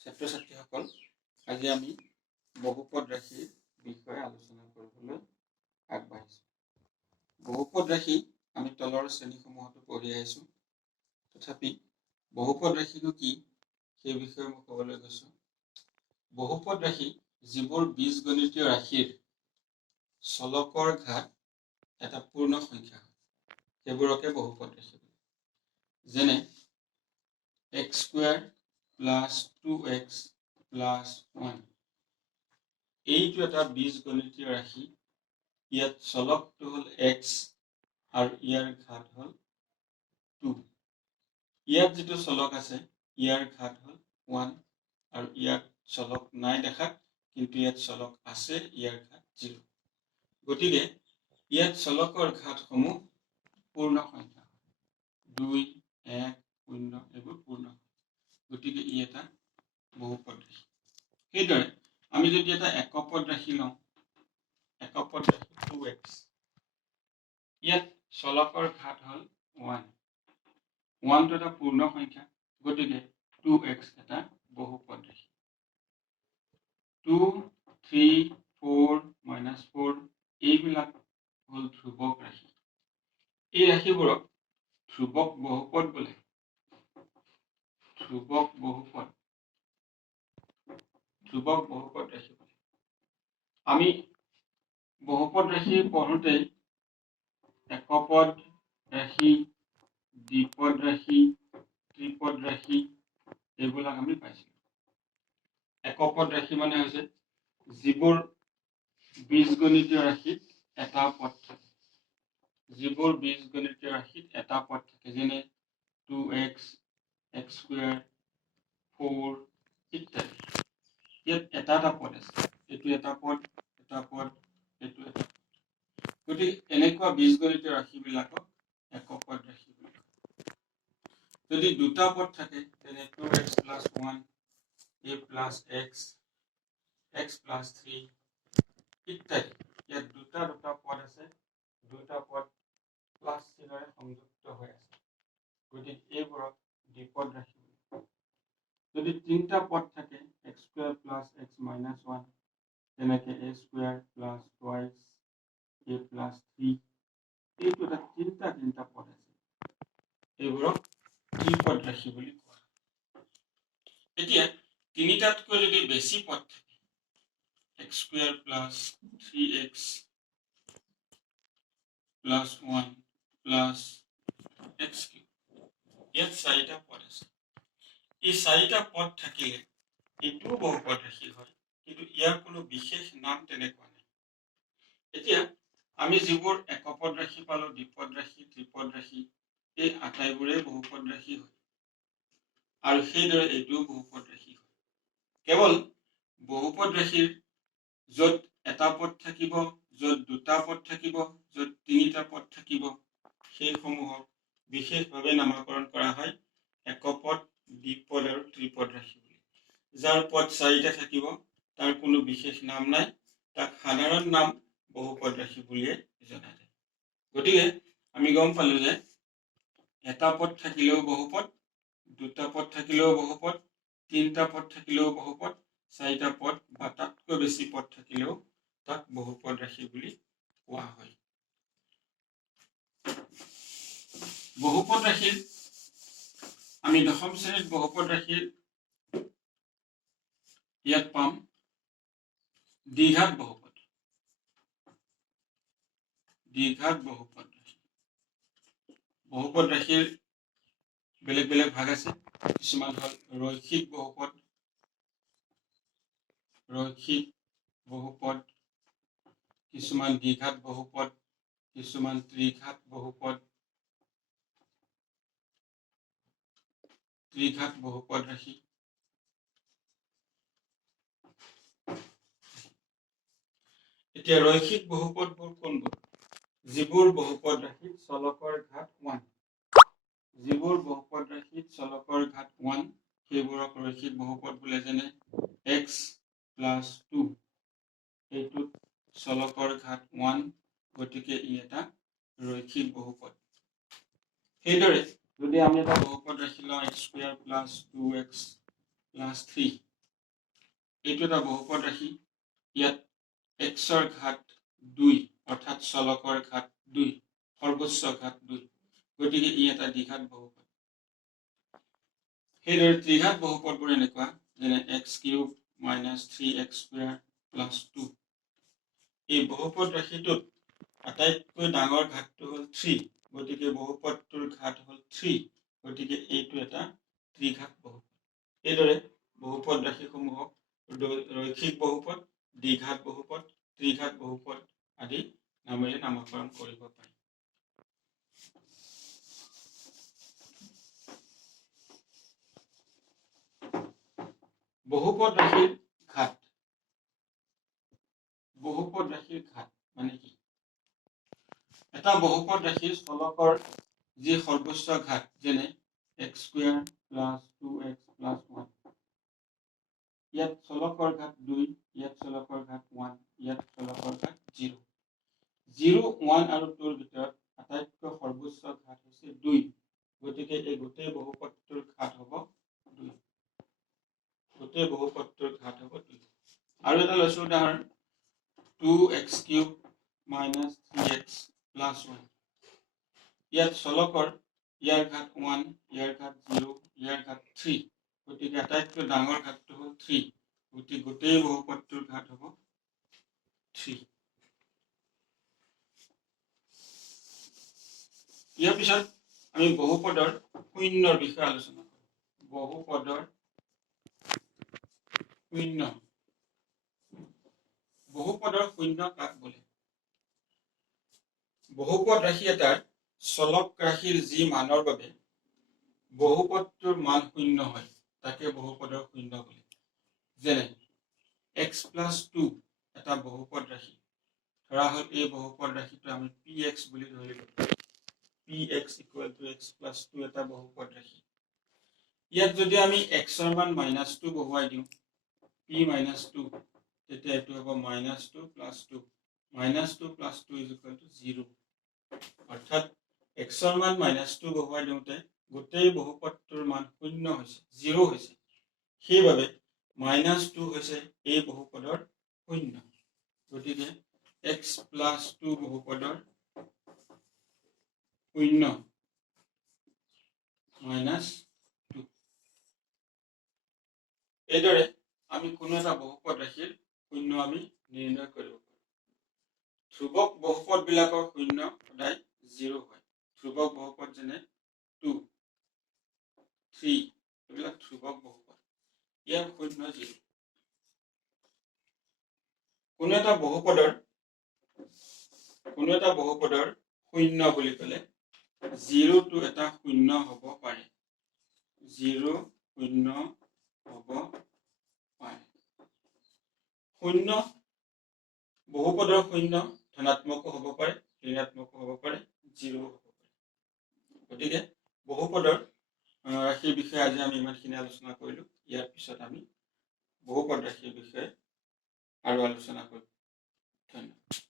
ছাত্ৰ ছাত্ৰীসকল, আজি আমি বহুপদ ৰাশিৰ বিষয়ে আলোচনা কৰিবলৈ আগবাঢ়িছোঁ। বহুপদ ৰাশি আমি তলৰ শ্ৰেণীসমূহতো পঢ়ি আহিছোঁ। তথাপি বহুপদ ৰাশিনো কি সেই বিষয়ে মই ক'বলৈ গৈছোঁ। বহুপদ ৰাশি যিবোৰ বীজগণিতীয় ৰাশিৰ চলকৰ ঘাত এটা পূৰ্ণ সংখ্যা সেইবোৰকে বহুপদ ৰাশি বোলে। যেনে x square plus 2x plus 1 এইটো এটা বীজগণিতীয় ৰাশি। ইয়াত চলকটো হ'ল x আৰু ইয়াৰ ঘাত হ'ল 2। ইয়াত যিটো চলক আছে ইয়াৰ ঘাত হ'ল 1 আৰু ইয়াত চলক নাই দেখাত, কিন্তু ইয়াত চলক আছে, ইয়াৰ ঘাত 0। গতিকে ইয়াত চলকৰ ঘাতসমূহ পূৰ্ণ সংখ্যা 2, 1, 0 এইবোৰ পূৰ্ণ। গতিকে ই এটা বহুপদ ৰাশি। সেইদৰে আমি যদি এটা একপদ ৰাশি লওঁ, একপদ ৰাশি 2x, ইয়াত চলকৰ ঘাত হ'ল 1। 1টো এটা পূৰ্ণ সংখ্যা, গতিকে 2x এটা বহুপদ ৰাশি। 2, 3, 4, -4 এইবিলাক হ'ল ধ্ৰুৱক ৰাশি। এই ৰাশিবোৰক ধ্ৰুৱক বহুপদ বোলে। ধ্ৰুৱক বহুপদ ৰাশি বোলে। আমি বহুপদ ৰাশি পঢ়োঁতেই একপদ ৰাশি, দ্বিপদ ৰাশি, ত্ৰিপদ ৰাশি এইবিলাক আমি পাইছিলোঁ। একপদ ৰাশি মানে হৈছে যিবোৰ বীজগণিতীয় ৰাশিত এটা পদ থাকে। যিবোৰ বীজগণিতীয় ৰাশিত এটা পদ থাকে, যেনে 2x, x স্কোয়ার, 4 ইত্যাদি। ইয়াত এটা পদ আছে, এইটো এটা পদ, এটা পদ, এইটো এটা পদ। গতিকে এনেকুৱা বীজগণিতীয় ৰাশিবিলাকক একপদ ৰাশি বুলি কয়। যদি দুটা পদ থাকে, যেনে 2x plus 1, a plus x, x plus 3 ইত্যাদি, ইয়াত দুটা পদ আছে, দুটা পদ প্লাস চিহ্নৰে সংযুক্ত হৈ আছে। গতিকে এইবোৰক দ্বিপদ ৰাশি বুলি কয়। যদি তিনিটা পদ থাকে, x square plus x minus 1, যেনেকে a square plus twice a plus 3 এইটো এটা তিনিটা পদ আছে, এইবোৰক ত্ৰিপদ ৰাশি বুলি কয়। এতিয়া তিনিটাতকৈ যদি বেছি পদ থাকে, x square plus 3x plus 1 plus x cube, ইয়াত চাৰিটা পদ আছে। এই চাৰিটা পদ থাকিলে এইটোও বহুপদ ৰাশি হয়, কিন্তু ইয়াৰ কোনো বিশেষ নাম তেনেকুৱা নাই। এতিয়া আমি যিবোৰ একপদ ৰাশি পালো, দ্বিপদ ৰাশি, ত্ৰিপদ ৰাশি, এই আটাইবোৰে বহুপদ ৰাশি হয়। আৰু সেইদৰে এইটোও বহুপদ ৰাশি হয়। কেৱল বহুপদ ৰাশিৰ য'ত এটা পদ থাকিব, য'ত দুটা পদ থাকিব, য'ত তিনিটা পদ থাকিব, সেইসমূহক বিশেষভাৱে নামাকৰণ কৰা হয় একপদ, দ্বিপদ আৰু ত্ৰিপদ ৰাশি বুলি। যাৰ পদ চাৰিটা থাকিব তাৰ কোনো বিশেষ নাম নাই, তাক সাধাৰণ নাম বহুপদ ৰাশি বুলিয়ে জনা যায়। গতিকে আমি গম পালো যে এটা পদ থাকিলেও বহুপদ, দুটা পদ থাকিলেও বহুপদ, তিনিটা পদ থাকিলেও বহুপদ, চাৰিটা পদ বা তাতকৈ বেছি পদ থাকিলেও তাক বহুপদ ৰাশি বুলি কোৱা হয়। বহুপদ ৰাশিৰ আমি দশম শ্ৰেণীত বহুপদ ৰাশিৰ ইয়াত পাম দ্বিঘাত বহুপদ। দ্বিঘাত বহুপদ ৰাশি। বহুপদ ৰাশিৰ বেলেগ বেলেগ ভাগ আছে। কিছুমান হ'ল ৰৈখিক বহুপদ, কিছুমান দ্বিঘাত বহুপদ, কিছুমান ত্ৰিঘাত বহুপদ, ত্ৰিঘাত বহুপদ ৰাশি। এতিয়া ৰৈখিক বহুপদবোৰ কোনবোৰ? যিবোৰ বহুপদ ৰাশিত চলকৰ ঘাত 1, যিবোৰ বহুপদ ৰাশিত চলকৰ ঘাত 1 সেইবোৰক ৰৈখিক বহুপদ বোলে। যেনে x plus 2 এইটোত চলকৰ ঘাত 1, গতিকে ই এটা ৰৈখিক বহুপদ। সেইদৰে যদি আমি এটা বহুপদ ৰাশি লওঁ x square plus 2x plus 3, এইটো এটা বহুপদ ৰাশি। ইয়াত xৰ ঘাত 2 অৰ্থাৎ চলকৰ ঘাত 2 সৰ্বোচ্চ ঘাত 2 গতিকে ই এটা দ্বিঘাত বহুপদ। সেইদৰে ত্ৰিঘাত বহুপদবোৰ এনেকুৱা যেনে x³ - 3x² + 2। এই বহুপদ ৰাশিটোত আটাইতকৈ ডাঙৰ ঘাতটো হ'ল 3 গতিকে বহুপদটোৰ ঘাত হ'ল 3 গতিকে এইটো এটা ত্ৰিঘাত বহুপদ। এইদৰে বহুপদ ৰাশিসমূহক ৰৈখিক বহুপদ, দ্বিঘাত বহুপদ, ত্ৰিঘাত বহুপদ আদি নামেৰে নামকৰণ কৰিব পাৰি। বহুপদ ৰাশিৰ ঘাত। বহুপদ ৰাশিৰ ঘাত মানে কি? এটা বহুপদ ৰাশিৰ চলকৰ যি সৰ্বোচ্চ ঘাত যেনে x² + 2x + 1, ইয়াত চলকৰ ঘাত 2, ইয়াত চলকৰ ঘাত 1, ইয়াত চলকৰ ঘাত 0। 0, 1 আৰু 2ৰ ভিতৰত আটাইতকৈ সৰ্বোচ্চ ঘাত হৈছে 2 গতিকে এই গোটেই বহুপদটোৰ ঘাত হ'ব 2। গোটেই বহুপদটোৰ ঘাত হ'ব 2। আৰু এটা লৈছো উদাহৰণ 2x³ - 3x + 1, ইয়াত চলকৰ ইয়াৰ ঘাত 1, ইয়াৰ ঘাত 0, ইয়াৰ ঘাত 3 গতিকে আটাইতকৈ ডাঙৰ ঘাতটো হ'ল 3 গতিকে গোটেই বহুপদটোৰ ঘাত হ'ব 3। ইয়াৰ পিছত আমি বহুপদৰ শূন্যৰ বিষয়ে আলোচনা কৰিম। বহুপদৰ শূন্য। বহুপদৰ শূন্য কাক বোলে? বহুপদ ৰাশি এটাৰ চলক ৰাশিৰ যি মানৰ বাবে বহুপদটোৰ মান শূন্য হয় তাকে বহুপদৰ শূন্য বোলে। যেনে x + 2 এটা বহুপদ ৰাশি। ধৰা হ'ল এই বহুপদ ৰাশিটো আমি px বুলি ধৰিলো। px = x + 2 এটা বহুপদ ৰাশি। ইয়াত যদি আমি x ৰ মান -2 বহুৱাই দিওঁ p - 2 তেতিয়া এইটো হ'ব -2 + 2 -2 + 2 = 0 অৰ্থাৎ x ৰ মান -2 বহুৱাই দিওঁতে গোটেই বহুপদটোৰ মান 0 হৈছে 0 হৈছে। সেইবাবে -2 হৈছে এই বহুপদৰ শূন্য। গতিকে x + 2 বহুপদৰ শূন্য -2। এইদৰে আমি কোনো এটা বহুপদ ৰাশিৰ শূন্য আমি নিৰ্ণয় কৰিব পাৰোঁ। ধ্ৰুৱক বহুপদবিলাকৰ শূন্য সদায় 0 হয়। ধ্ৰুৱক বহুপদ যেনে 2, 3 এইবিলাক ধ্ৰুৱক বহুপদ। ইয়াৰ শূন্য 0। কোনো এটা বহুপদৰ শূন্য বুলি ক'লে 0টো এটা শূন্য হ'ব পাৰে। 0 শূন্য হ'ব পাৰে। শূন্য বহুপদৰ শূন্য ধনাত্মকো হ'ব পাৰে, ঋণাত্মকো হ'ব পাৰে, 0 হ'ব পাৰে। গতিকে বহুপদৰ ৰাশিৰ বিষয়ে আজি আমি ইমানখিনি আলোচনা কৰিলো। ইয়াৰ পিছত আমি বহুপদ ৰাশিৰ বিষয়ে আৰু আলোচনা কৰিম। ধন্যবাদ।